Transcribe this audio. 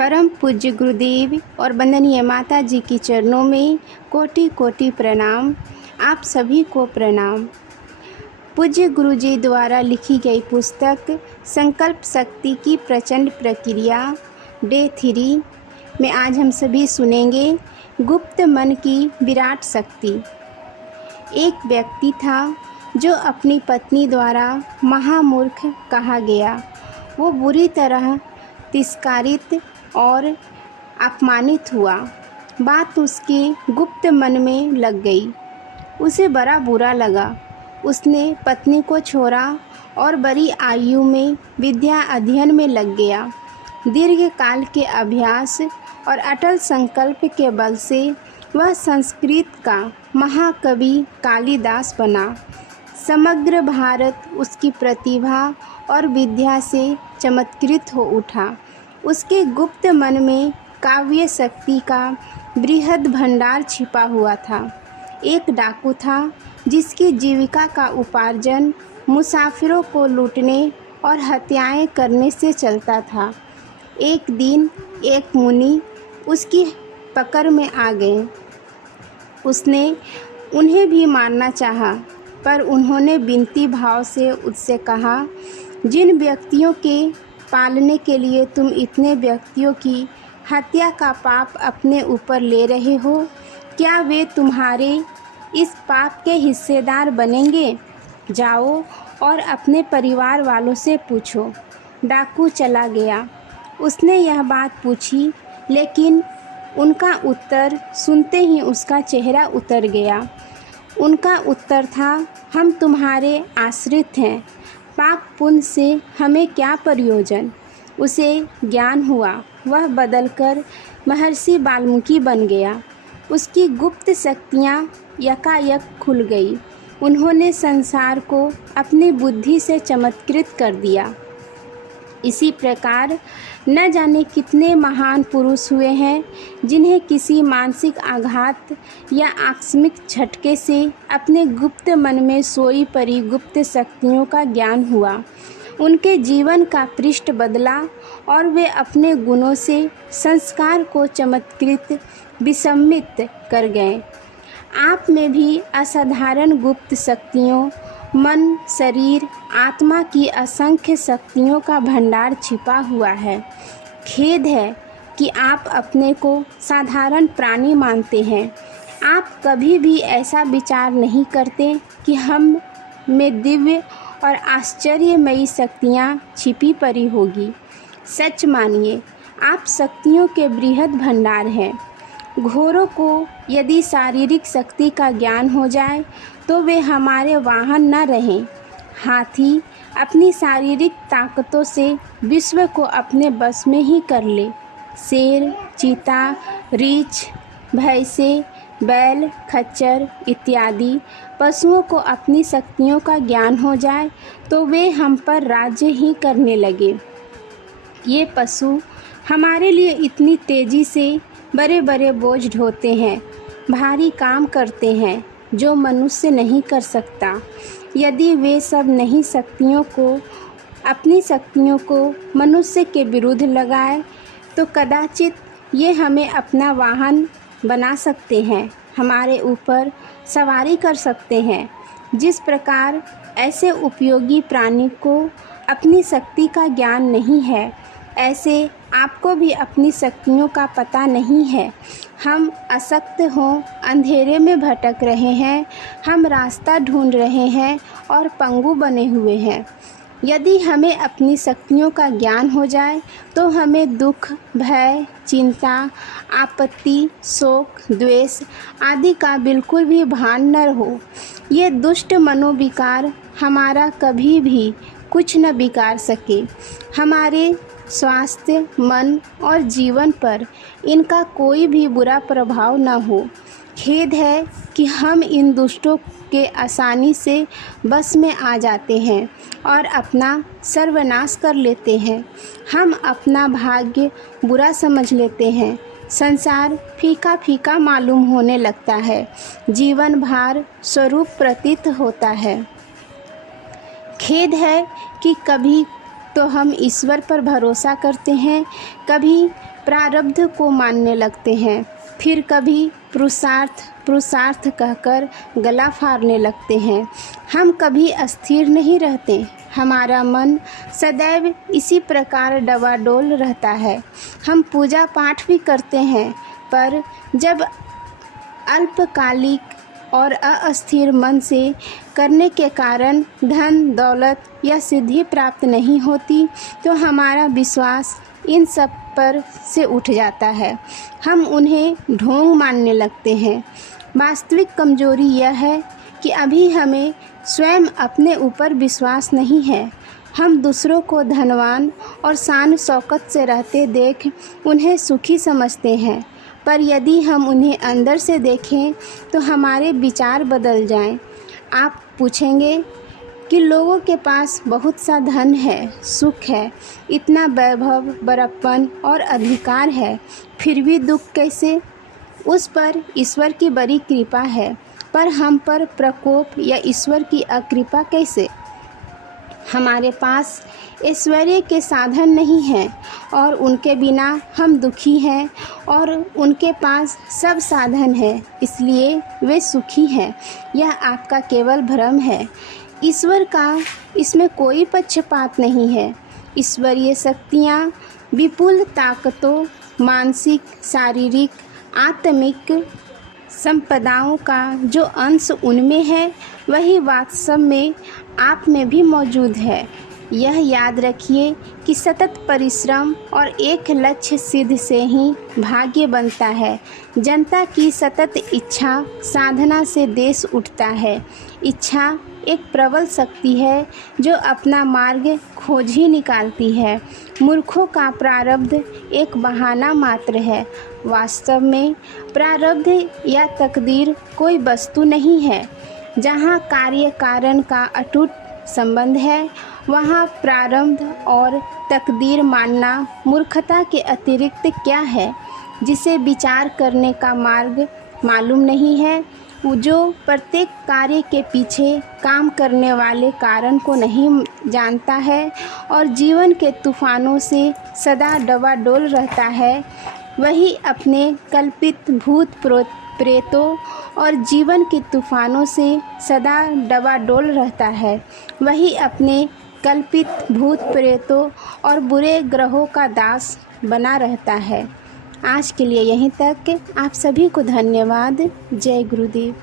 परम पूज्य गुरुदेव और वंदनीय माता जी की चरणों में कोटि कोटि प्रणाम। आप सभी को प्रणाम। पूज्य गुरु जी द्वारा लिखी गई पुस्तक संकल्प शक्ति की प्रचंड प्रक्रिया डे 3 में आज हम सभी सुनेंगे गुप्त मन की विराट शक्ति। एक व्यक्ति था जो अपनी पत्नी द्वारा महामूर्ख कहा गया। वो बुरी तरह तिरस्कारित और अपमानित हुआ। बात उसके गुप्त मन में लग गई। उसे बड़ा बुरा लगा। उसने पत्नी को छोड़ा और बड़ी आयु में विद्या अध्ययन में लग गया। दीर्घ काल के अभ्यास और अटल संकल्प के बल से वह संस्कृत का महाकवि कालिदास बना। समग्र भारत उसकी प्रतिभा और विद्या से चमत्कृत हो उठा। उसके गुप्त मन में काव्य शक्ति का बृहद भंडार छिपा हुआ था। एक डाकू था जिसकी जीविका का उपार्जन मुसाफिरों को लूटने और हत्याएं करने से चलता था। एक दिन एक मुनि उसकी पकड़ में आ गए। उसने उन्हें भी मारना चाहा, पर उन्होंने विनती भाव से उससे कहा, जिन व्यक्तियों के पालने के लिए तुम इतने व्यक्तियों की हत्या का पाप अपने ऊपर ले रहे हो, क्या वे तुम्हारे इस पाप के हिस्सेदार बनेंगे? जाओ और अपने परिवार वालों से पूछो। डाकू चला गया। उसने यह बात पूछी, लेकिन उनका उत्तर सुनते ही उसका चेहरा उतर गया। उनका उत्तर था, हम तुम्हारे आश्रित हैं, पाप पुण्य से हमें क्या प्रयोजन। उसे ज्ञान हुआ। वह बदलकर महर्षि वाल्मीकि बन गया। उसकी गुप्त शक्तियाँ यकायक खुल गई। उन्होंने संसार को अपनी बुद्धि से चमत्कृत कर दिया। इसी प्रकार न जाने कितने महान पुरुष हुए हैं जिन्हें किसी मानसिक आघात या आकस्मिक झटके से अपने गुप्त मन में सोई पड़ी गुप्त शक्तियों का ज्ञान हुआ। उनके जीवन का पृष्ठ बदला और वे अपने गुणों से संस्कार को चमत्कृत विसम्मित कर गए। आप में भी असाधारण गुप्त शक्तियों, मन, शरीर, आत्मा की असंख्य शक्तियों का भंडार छिपा हुआ है। खेद है कि आप अपने को साधारण प्राणी मानते हैं। आप कभी भी ऐसा विचार नहीं करते कि हम में दिव्य और आश्चर्यमयी शक्तियाँ छिपी पड़ी होगी। सच मानिए, आप शक्तियों के बृहद भंडार हैं। घोड़ों को यदि शारीरिक शक्ति का ज्ञान हो जाए तो वे हमारे वाहन न रहें। हाथी अपनी शारीरिक ताकतों से विश्व को अपने बस में ही कर ले। शेर, चीता, रीछ, भैंसे, बैल, खच्चर इत्यादि पशुओं को अपनी शक्तियों का ज्ञान हो जाए तो वे हम पर राज्य ही करने लगे। ये पशु हमारे लिए इतनी तेज़ी से बड़े बड़े बोझ ढोते हैं, भारी काम करते हैं जो मनुष्य नहीं कर सकता। यदि वे सब नहीं अपनी शक्तियों को मनुष्य के विरुद्ध लगाए तो कदाचित ये हमें अपना वाहन बना सकते हैं, हमारे ऊपर सवारी कर सकते हैं। जिस प्रकार ऐसे उपयोगी प्राणी को अपनी शक्ति का ज्ञान नहीं है, ऐसे आपको भी अपनी शक्तियों का पता नहीं है। हम अशक्त हों, अंधेरे में भटक रहे हैं, हम रास्ता ढूंढ रहे हैं और पंगु बने हुए हैं। यदि हमें अपनी शक्तियों का ज्ञान हो जाए तो हमें दुख, भय, चिंता, आपत्ति, शोक, द्वेष आदि का बिल्कुल भी भान न हो। ये दुष्ट मनोविकार हमारा कभी भी कुछ न बिगाड़ सके। हमारे स्वास्थ्य, मन और जीवन पर इनका कोई भी बुरा प्रभाव न हो। खेद है कि हम इन दुष्टों के आसानी से बस में आ जाते हैं और अपना सर्वनाश कर लेते हैं। हम अपना भाग्य बुरा समझ लेते हैं। संसार फीका फीका मालूम होने लगता है। जीवन भार स्वरूप प्रतीत होता है। खेद है कि कभी तो हम ईश्वर पर भरोसा करते हैं, कभी प्रारब्ध को मानने लगते हैं, फिर कभी पुरुषार्थ कहकर गला फाड़ने लगते हैं। हम कभी अस्थिर नहीं रहते, हमारा मन सदैव इसी प्रकार डवाडोल रहता है। हम पूजा पाठ भी करते हैं, पर जब अल्पकालिक और अस्थिर मन से करने के कारण धन दौलत या सिद्धि प्राप्त नहीं होती, तो हमारा विश्वास इन सब पर से उठ जाता है। हम उन्हें ढोंग मानने लगते हैं। वास्तविक कमजोरी यह है कि अभी हमें स्वयं अपने ऊपर विश्वास नहीं है। हम दूसरों को धनवान और शान शौकत से रहते देख उन्हें सुखी समझते हैं, पर यदि हम उन्हें अंदर से देखें तो हमारे विचार बदल जाएं। आप पूछेंगे कि लोगों के पास बहुत सा धन है, सुख है, इतना वैभव, बड़प्पन और अधिकार है, फिर भी दुख कैसे? उस पर ईश्वर की बड़ी कृपा है, पर हम पर प्रकोप या ईश्वर की अकृपा कैसे? हमारे पास ऐश्वर्य के साधन नहीं हैं और उनके बिना हम दुखी हैं, और उनके पास सब साधन है इसलिए वे सुखी हैं। यह आपका केवल भ्रम है। ईश्वर का इसमें कोई पक्षपात नहीं है। ईश्वरीय शक्तियाँ विपुल ताकतों, मानसिक, शारीरिक, आत्मिक संपदाओं का जो अंश उनमें है, वही वास्तव में आप में भी मौजूद है। यह याद रखिए कि सतत परिश्रम और एक लक्ष्य सिद्ध से ही भाग्य बनता है। जनता की सतत इच्छा साधना से देश उठता है। इच्छा एक प्रबल शक्ति है जो अपना मार्ग खोज ही निकालती है। मूर्खों का प्रारब्ध एक बहाना मात्र है। वास्तव में प्रारब्ध या तकदीर कोई वस्तु नहीं है। जहाँ कार्य कारण का अटूट संबंध है, वहाँ प्रारब्ध और तकदीर मानना मूर्खता के अतिरिक्त क्या है? जिसे विचार करने का मार्ग मालूम नहीं है, जो प्रत्येक कार्य के पीछे काम करने वाले कारण को नहीं जानता है और जीवन के तूफानों से सदा डवाडोल रहता है, वही अपने कल्पित भूत प्रेतों और जीवन के तूफानों से सदा डवाडोल रहता है। वही अपने कल्पित भूत प्रेतों और बुरे ग्रहों का दास बना रहता है। आज के लिए यहीं तक। आप सभी को धन्यवाद। जय गुरुदेव।